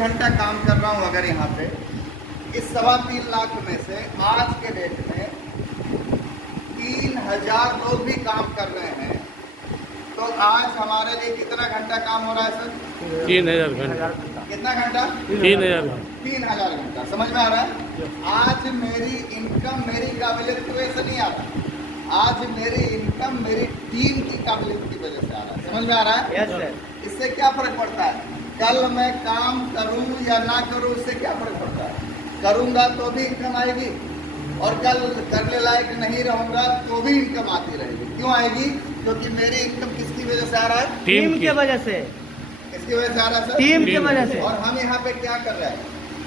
घंटा काम कर रहा हूँ अगर यहाँ पे, इस 3.25 लाख में से आज के डेट में 3000 लोग भी काम कर रहे हैं, तो आज हमारे लिए कितना घंटा काम हो रहा है सर? 3000 घंटा। कितना घंटा? 3000 घंटा। 3000 घंटा। समझ में आ रहा है? आज मेरी इनकम मेरी काबिलियत की वजह से नहीं आता, आज मेरी इनकम मेरी टीम की काबिलियत की वजह से आ रहा है। समझ में आ रहा है? Yes sir. इससे क्या फर्क पड़ता है? कल मैं काम करूं या ना करूं, इससे क्या फर्क पड़ता है? करूंगा तो भी इनकम आएगी, और कल करने लायक नहीं रहूंगा तो भी इनकम आती रहेगी। क्यों आएगी? क्योंकि मेरी इनकम किसकी वजह से आ रहा है? टीम की वजह से। किसकी वजह से आ रहा है सर? टीम की वजह से। और हम यहाँ पे क्या कर रहे हैं?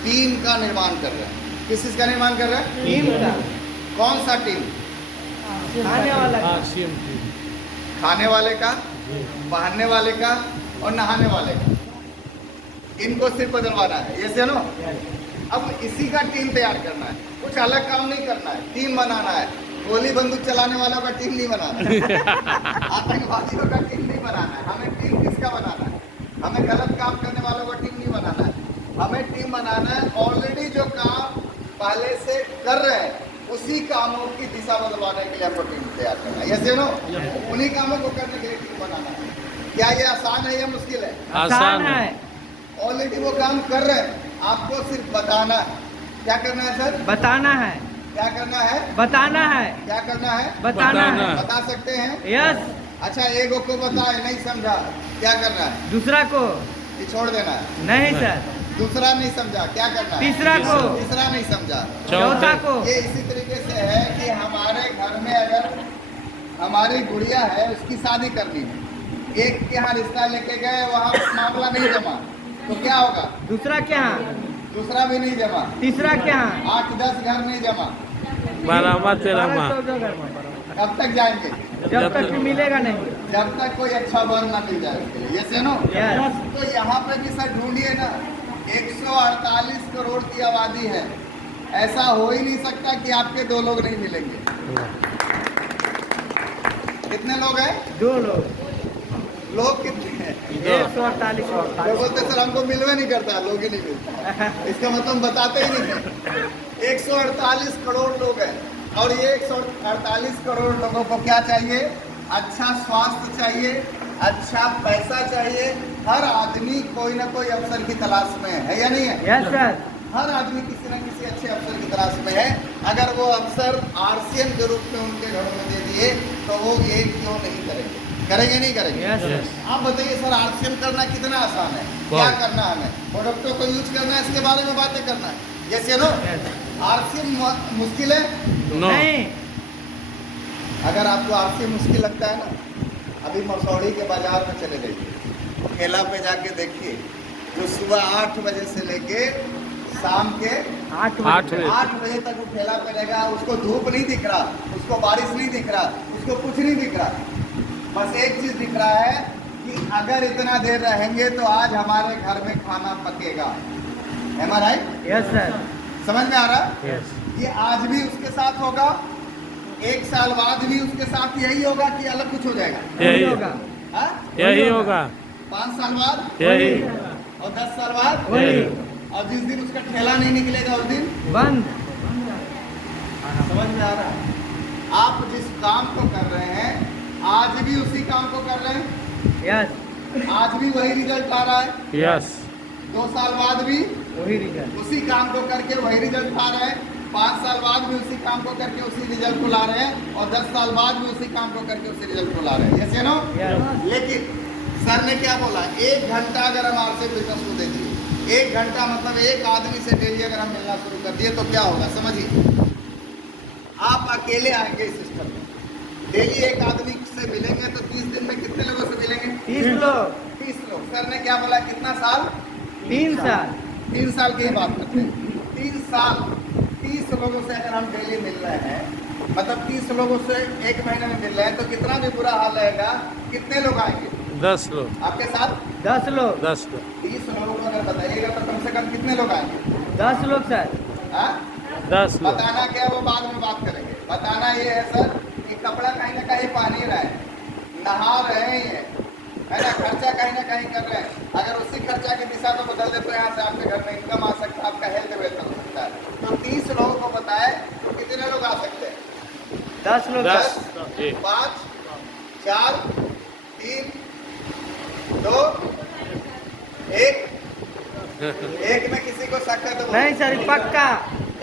टीम का निर्माण कर रहे हैं। किस चीज का निर्माण कर रहे हैं? टीम का। कौन सा टीम? खाने वाला का। आसियम टीम। खाने वाले का, पहनने वाले का और नहाने वाले का। इनको सिर्फ बदलवाना है, ये से नो। अब इसी का टीम तैयार करना है, कुछ अलग काम नहीं करना है, टीम बनाना है। गोली बंदूक चलाने वालों का टीम नहीं बनाना है, आतंकवादियों का टीम नहीं बनाना है। हमें टीम किसका बनाना है? हमें गलत काम करने वालों का टीम नहीं बनाना है, हमें टीम बनाना है ऑलरेडी जो काम पहले से कर रहे हैं उसी कामों की दिशा बदलवाने के लिए हमको टीम तैयार करना है। यस नो, उन्हीं कामों को करने के लिए टीम बनाना है। क्या ये आसान है या मुश्किल है? आसान है। ऑलरेडी वो काम कर रहे हैं, आपको सिर्फ बताना है। क्या करना है सर? बताना है। क्या करना है? बताना है। क्या करना है? बताना है। बता सकते हैं? यस। अच्छा, एगो को बताए नहीं समझा, क्या करना है? दूसरा को कि छोड़ देना है? नहीं सर। दूसरा नहीं समझा, क्या करना है? तीसरा को। तीसरा नहीं समझा, चौथा को। ये इसी तरीके से है कि हमारे घर में अगर हमारी गुड़िया है, उसकी शादी करनी है, एक के यहाँ रिश्ता लेके गए, वहाँ मामला नहीं जमा, तो क्या होगा? दूसरा क्या? दूसरा भी नहीं जमा, तीसरा क्या? 8-10 घर नहीं जमा, 12 माह 13 माह। कब तक जाएंगे? जब तक कि मिलेगा नहीं। जब तक कोई अच्छा वर ना मिल जाए उसके लिए। ये से नो। यस। तो यहाँ पे भी सर ढूंढिए ना, 148 करोड़ की आबादी है, ऐसा हो ही नहीं सकता कि आपके 2 लोग नहीं मिलेंगे। कितने लोग हैं? 2 लोग। लोग कितने हैं? 148। लोग बोलते सर हमको मिलवे नहीं करता, लोग ही नहीं मिलता। इसका मतलब बताते ही नहीं है। 148 करोड़ लोग हैं, और ये 148 करोड़ लोगों को क्या चाहिए? अच्छा स्वास्थ्य चाहिए, अच्छा पैसा चाहिए। हर आदमी कोई ना कोई अवसर की तलाश में है या नहीं है? Yes sir. हर आदमी किसी न किसी अच्छे अवसर की तलाश में है। अगर वो अवसर आरसीएम के रूप में उनके घरों में दे दिए तो वो ये क्यों नहीं करेंगे? करेंगे नहीं करेंगे? यस। आप बताइए सर, आरसीएम करना कितना आसान है? क्या करना है? हमें प्रोडक्टों को यूज करना है, इसके बारे में बातें करना है। यस या नो? आरसीएम मुश्किल है? नहीं। अगर आपको आरसीएम मुश्किल लगता है ना, अभी मसौड़ी के बाजार में चले जाइए, ठेला पे जाके देखिए, जो सुबह 8 बजे से लेके शाम के 8 बजे तक वो ठेला पे रहेगा। उसको धूप नहीं दिख रहा, उसको बारिश नहीं दिख रहा, उसको कुछ नहीं दिख रहा, बस एक चीज दिख रहा है कि अगर इतना देर रहेंगे तो आज हमारे घर में खाना पकेगा। Am I right? Yes sir. समझ में आ रहा है? यस। ये आज भी उसके साथ होगा, 1 साल बाद भी उसके साथ यही होगा कि अलग कुछ हो जाएगा? यही होगा। हाँ? यही होगा। 5 साल बाद यही। और 10 साल बाद वही। और जिस दिन उसका ठेला नहीं निकलेगा उस दिन बंद। समझ में आ रहा है? आप जिस काम को कर रहे हैं आज भी उसी काम को कर रहे हैं, यस। आज भी वही रिजल्ट आ रहा है, यस। 2 साल बाद भी वही रिजल्ट। उसी काम को करके वही रिजल्ट आ रहे हैं, 5 साल बाद भी उसी काम को करके उसी रिजल्ट को ला रहे हैं, और 10 साल बाद भी उसी काम को करके उसी रिजल्ट को ला रहे हैं। यस या नो? लेकिन सर ने क्या बोला? 1 घंटा अगर हम आपसे बिजनेस को दे दिए, 1 घंटा मतलब एक आदमी से डेली अगर हम मिलना शुरू कर दिए तो क्या होगा? समझिए, आप अकेले आएंगे इस सिस्टम में, डेली एक आदमी से मिलेंगे तो 30 दिन में कितने लोगों से मिलेंगे? 30 लोग। 30 लोग। सर ने क्या बोला? कितना साल? 3 साल। 3 साल की ही बात करते हैं। 3 साल 30 लोगों से अगर हम डेली मिल रहे हैं, मतलब 30 लोगों से 1 महीने में मिल रहे हैं, तो कितना भी बुरा हाल रहेगा, कितने लोग आएंगे 10 लोग। आपके साथ? 10 लोग। 10 लोग। 30 लोगों को अगर बताइएगा तो कम से कम कितने लोग आएंगे? 10 लोग सर। हाँ? 10 लोग। बताना क्या, वो बाद में बात करेंगे। बताना ये है सर कि कपड़ा कहीं ना कहीं पहन ही रहे हैं, नहा रहे हैं, है ना, खर्चा कहीं ना कहीं कर रहे हैं। अगर उसी खर्चा की दिशा को बदल दे तो यहाँ से आपके घर में इनकम आ सकता है, आपका हेल्थ बेहतर हो सकता है। तो 30 लोगों को बताए तो कितने लोग आ सकते हैं? 10 लोग 10 सर। 5 4 3 2 1। एक में किसी को शक है तो बोलो। नहीं सर, पक्का।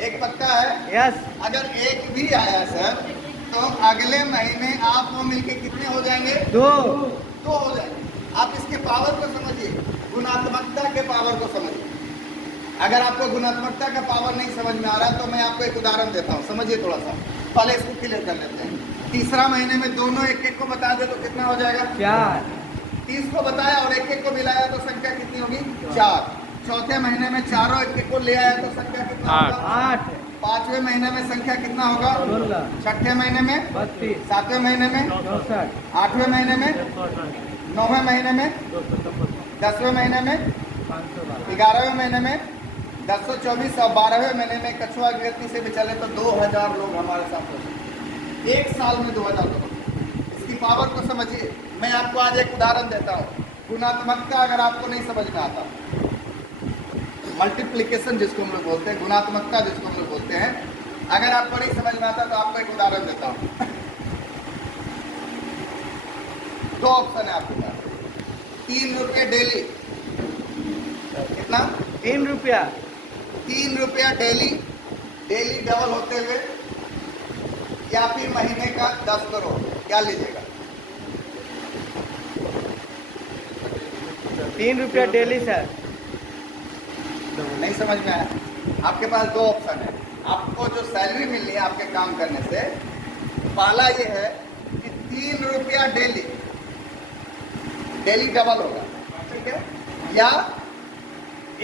एक पक्का है। यस। अगर एक भी आया सर तो अगले महीने आप वो मिलके कितने हो जाएंगे? 2। 2 हो जाएंगे। आप इसके पावर को समझिए, गुणात्मकता के पावर को समझिए। अगर आपको गुणात्मकता का पावर नहीं समझ में आ रहा तो मैं आपको एक उदाहरण देता हूँ, समझिए थोड़ा सा। पहले इसको क्लियर कर लेते हैं। तीसरा महीने में दोनों एक एक को बता दे तो कितना हो जाएगा? 4। 30 को बताया और एक एक को मिलाया तो संख्या कितनी होगी? 4। चौथे महीने में चारों एक एक को ले आया तो संख्या कितना होगा? 8। पांचवें महीने में संख्या कितना होगा? 16। छठे महीने में 32। सातवें महीने में 64। आठवें महीने में 9वें महीने में 10वें महीने में 11वें महीने में 1024 और 12वें महीने में कछुआ गिनती से भी चले तो 2000 लोग हमारे साथ हो सकते। एक साल में 2000 लोग। इसकी पावर को समझिए। मैं आपको आज एक उदाहरण देता हूँ। गुणात्मकता अगर आपको नहीं समझ में आता, मल्टीप्लिकेशन जिसको हम लोग बोलते हैं, गुणात्मकता जिसको हम लोग बोलते हैं, अगर आपको नहीं समझ में आता तो आपको एक उदाहरण देता हूँ। 2 ऑप्शन है आपके पास। 3 रुपये डेली। कितना? 3 रुपया। 3 रुपया डेली, डेली डबल होते हुए, या फिर महीने का 10 करोड़, क्या लीजिएगा? 3 रुपया डेली सर। नहीं समझ में आया? आपके पास 2 ऑप्शन है। आपको जो सैलरी मिलनी है आपके काम करने से, पहला ये है कि 3 रुपया डेली, डेली डबल होगा, ठीक है, या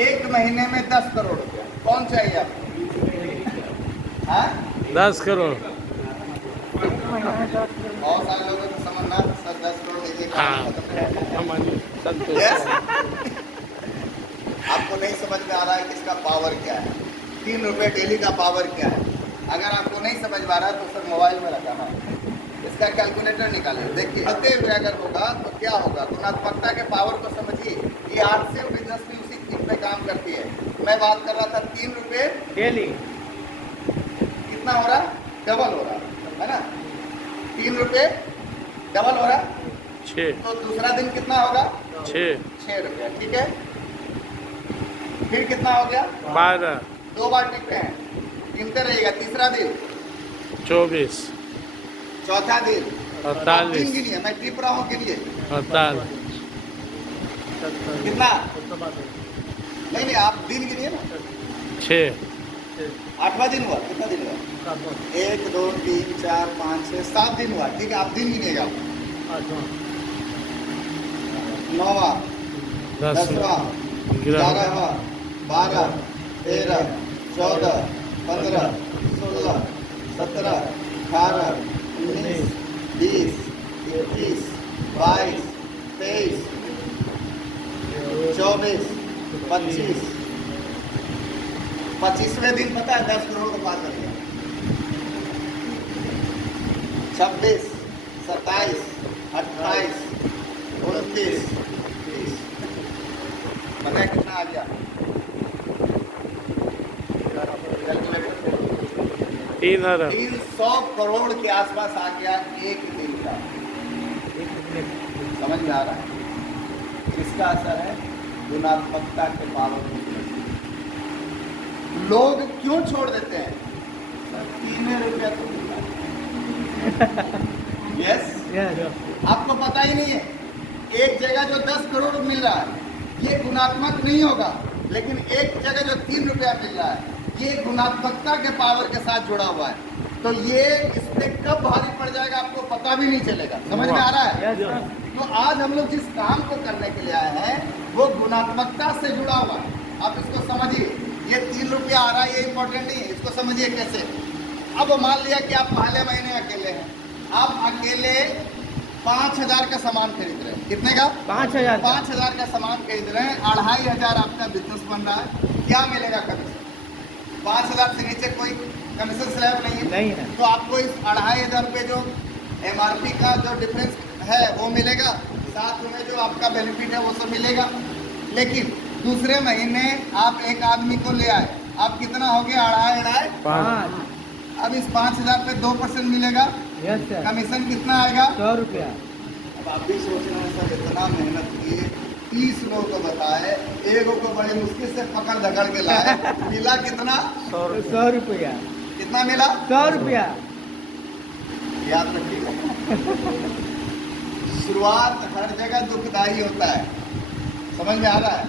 1 महीने में 10 करोड़ रुपया। कौन चाहिए आपको? हाँ, 10 करोड़। बहुत सारे लोगों को समझना सर 10 करोड़ लीजिए। हाँ, हमारी संतोष। Yes? आपको नहीं समझ में आ रहा है कि इसका पावर क्या है, 3 रुपये डेली का पावर क्या है। अगर आपको नहीं समझ में आ रहा है तो सर मोबाइल में रखा है, इसका कैलकुलेटर निकालिए, देखिए आते हुए अगर होगा तो क्या होगा। गुणात्मकता के पावर को समझिए। ये आर्ट्स बिजनेस भी उसी चीज पे काम करती है। मैं बात कर रहा था 3 रुपये डेली। कितना हो रहा? डबल हो रहा है ना। 3 रुपये डबल हो रहा, 6 तो दूसरा दिन कितना होगा? 6 रुपया, ठीक है। फिर कितना हो गया? 12 2 बार टिकते हैं, गिनते रहिएगा। तीसरा दिन 24 चौथा दिन 48 दिन गिनिए, मैं टिप रहा हूँ, गिनिए 48 कितना? नहीं आप दिन गिनिए ना। 6 8वां दिन हुआ, कितना दिन हुआ? 1 2 3 4 5 6 7 दिन हुआ, ठीक है। आप दिन गिनिएगा। 9वां 10वां 11वां 12 13 14 15 16 17 18 19 20 21 22 23 24 25 25वें दिन पता है 10 करोड़ को पार कर गया। 26 27 28 29 30 पता है कितना आ गया? 300 करोड़ के आसपास आ गया एक दिन का। समझ में आ रहा है? इसका असर है गुणात्मकता के पावर में। लोग क्यों छोड़ देते हैं? 3 रुपया तो मिलता है। यस, आपको पता ही नहीं है। एक जगह जो 10 करोड़ मिल रहा है ये गुणात्मक नहीं होगा, लेकिन एक जगह जो 3 रुपया मिल रहा है ये गुणात्मकता के पावर के साथ जुड़ा हुआ है। तो ये इस पे कब भारी पड़ जाएगा आपको पता भी नहीं चलेगा। समझ में आ रहा है? तो आज हम लोग जिस काम को करने के लिए आए हैं वो गुणात्मकता से जुड़ा हुआ है। आप इसको समझिए। ये 3 रुपया आ रहा है ये इंपॉर्टेंट नहीं है, इसको समझिए कैसे। अब मान लिया कि आप पहले महीने अकेले हैं, आप अकेले 5000 का सामान खरीद रहे हैं। कितने का? 5000 का सामान खरीद रहे हैं। 2500 आपका बिजनेस बन रहा है। क्या मिलेगा कमीशन? 5000 से नीचे कोई कमीशन स्लैब नहीं है। तो आपको इस 2500 रुपये जो MRP का जो डिफरेंस है वो मिलेगा। साथ में जो आपका बेनिफिट है वो सब मिलेगा। लेकिन दूसरे महीने आप एक आदमी को ले आए, आप कितना हो गया? अढ़ाई। 5। अब इस 5,000 पे 2% मिलेगा, यस सर। कमीशन कितना आएगा? 100 रुपया। अब आप भी सोच रहे हैं सर इतना मेहनत किए, 30 लोग को बताए, एक को बड़ी मुश्किल से पकड़ धकड़ के लाए, मिला कितना? 100 रुपया। कितना मिला? 100 रुपया। याद रखिएगा। शुरुआत हर जगह दुखदाई होता है, समझ में आ रहा है?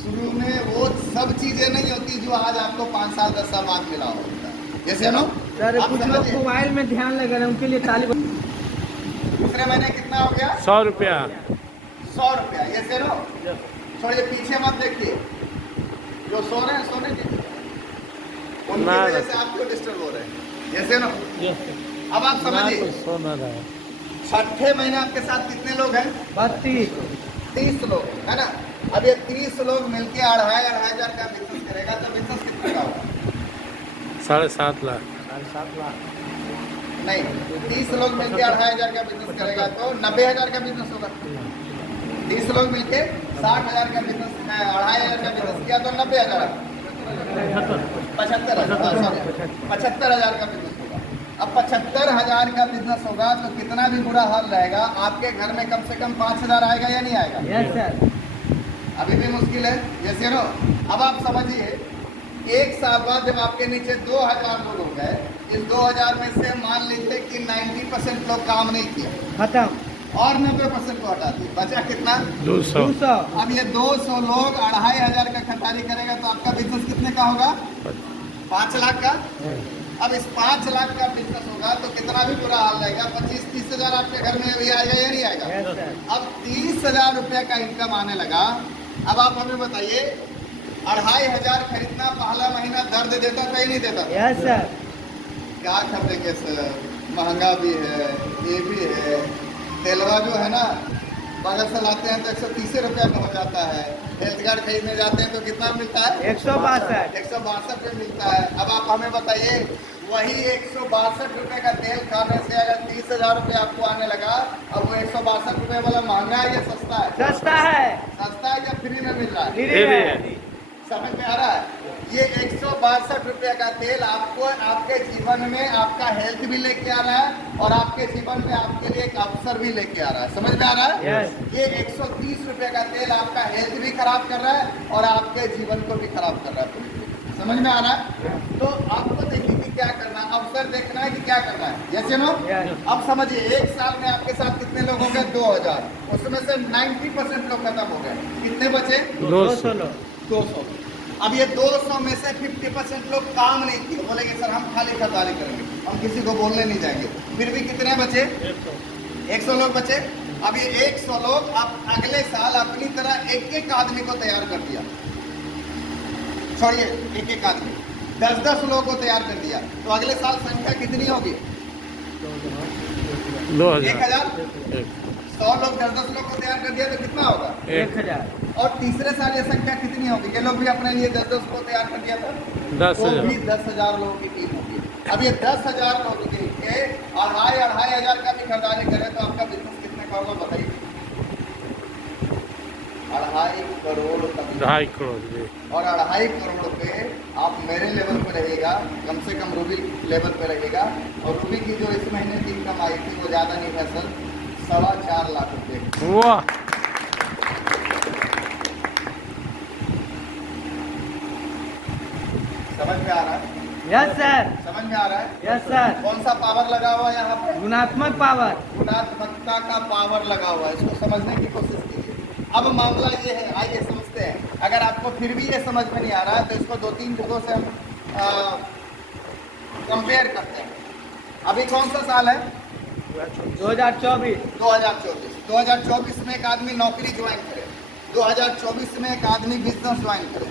शुरू में वो सब चीजें नहीं होती जो आज आपको 5 साल 10 साल बाद मिला होता है, जैसे नो सर आप कुछ लोग समझिए। मोबाइल में ध्यान लगा रहे हैं, उनके लिए ताली दूसरे महीने कितना हो गया? 100 रुपया। 100 रुपया, ये से नो थोड़े पीछे मत देखिए, जो सो रहे हैं सोने दीजिए, उनकी ना, वजह ना। से आपको डिस्टर्ब हो रहे हैं, जैसे नो। अब आप ना समझिए, तो सोना रहा है। छठे महीने आपके साथ कितने लोग हैं? 32। 30 लोग है ना। अब ये 30 लोग मिलके 2,500 का बिजनेस करेगा तो बिजनेस कितने का होगा? 7.5 लाख। 7 लाख। नहीं, 30 लोग मिलके 2,500 का बिजनेस करेगा तो 90,000 का बिजनेस होगा। 30 लोग मिलके 60,000 का बिजनेस 2,500 का बिजनेस किया तो 90,000 75,000 का बिजनेस होगा। अब 75,000 का बिजनेस होगा तो कितना भी बुरा हाल रहेगा, आपके घर में कम से कम 5,000 आएगा या नहीं आएगा? Yes sir. अभी भी मुश्किल है, जैसे नो। अब आप समझिए, एक साल बाद जब आपके नीचे 2,000 लोग हो गए, इस 2,000 में से मान लीजिए कि 90% लोग काम नहीं किए खत्म। और 90% को हटा दिए, बचा कितना? 200। 200। अब ये 200 लोग 2,500 का खरीदारी करेगा तो आपका बिजनेस कितने का होगा? 5 लाख का। अब इस 5 लाख का बिजनेस होगा तो कितना भी बुरा हाल रहेगा, 25-30 हजार आपके घर में भी आएगा या नहीं आएगा? Yes sir. अब 30,000 रुपये का इनकम आने लगा। अब आप हमें बताइए, 2,500 खरीदना पहला महीना दर्द देता था या नहीं देता था? Yes sir. क्या खरीदेंगे सर, महंगा भी है, ये भी है, तेलवा जो है ना बाजार से लाते हैं तो 130 रुपया का हो जाता है, हेल्थ कार्ड खरीदने जाते हैं तो कितना मिलता है? 162। 162 रुपये मिलता है। अब आप हमें बताइए, वही 162 रुपये का तेल खाने से अगर 30,000 रुपये आपको आने लगा, अब वो 162 रुपये वाला महंगा है या सस्ता है? सस्ता है। सस्ता है या फ्री में मिल रहा है? फ्री है। समझ में आ रहा है? ये 162 रुपये का तेल आपको आपके जीवन में आपका हेल्थ भी लेके आ रहा है और आपके जीवन में आपके लिए एक अवसर भी लेके आ रहा है। समझ में आ रहा है? Yes. ये 130 रुपये का तेल आपका हेल्थ भी खराब कर रहा है और आपके जीवन को भी खराब कर रहा है। समझ में आ रहा है? तो आपको देखिए कि क्या करना है, अवसर देखना है कि क्या करना है, जैसे नो। Yes. अब समझिए, एक साल में आपके साथ कितने लोग हो गए? 2,000, उसमें से 90% लोग खत्म हो गए, कितने बचे? 200 लोग। 200। अब ये 200 में से 50% लोग काम नहीं किए, बोलेंगे सर हम खाली खरीदारी करेंगे, हम किसी को बोलने नहीं जाएंगे। फिर भी कितने बचे? 100 लोग बचे। अब ये 100 लोग आप अगले साल अपनी तरह एक एक आदमी को तैयार कर दिया, छोड़िए एक एक आदमी, 10-10 लोगों को तैयार कर दिया, तो अगले साल संख्या कितनी होगी? 2,000। 1,000। 100 लोग 10-10 लोग को तैयार कर दिया तो कितना होगा? 1000। और तीसरे साल ये संख्या कितनी होगी? ये लोग भी अपने लिए 10-10 को तैयार कर दिया था, 10,000। वो भी 10,000 लोगों की टीम होगी। अब ये 10,000 लोग के 2,500 का भी खरीदारी करें तो आपका बिजनेस कितने का होगा बताइए? 2.5 करोड़ तक। 2.5 करोड़ जी। और 2.5 करोड़ पे आप मेरे लेवल पे रहेगा, कम से कम रूबी लेवल पे रहेगा। और रूबी की जो इस महीने की इनकम आई थी वो ज़्यादा नहीं है सर, 4.25 लाख रुपये। वाह। समझ में आ रहा है? Yes sir. समझ में आ रहा है? Yes sir. कौन सा पावर लगा हुआ है यहाँ पे? गुणात्मक पावर। गुणात्मकता का पावर लगा हुआ है, इसको समझने की कोशिश कीजिए। अब मामला ये है, आइए समझते हैं। अगर आपको फिर भी ये समझ में नहीं आ रहा है तो इसको 2-3 चीज़ों से हम कंपेयर करते हैं। अभी कौन सा साल है? 2024। 2024 में एक आदमी नौकरी ज्वाइन करे, 2024 में एक आदमी बिजनेस ज्वाइन करे,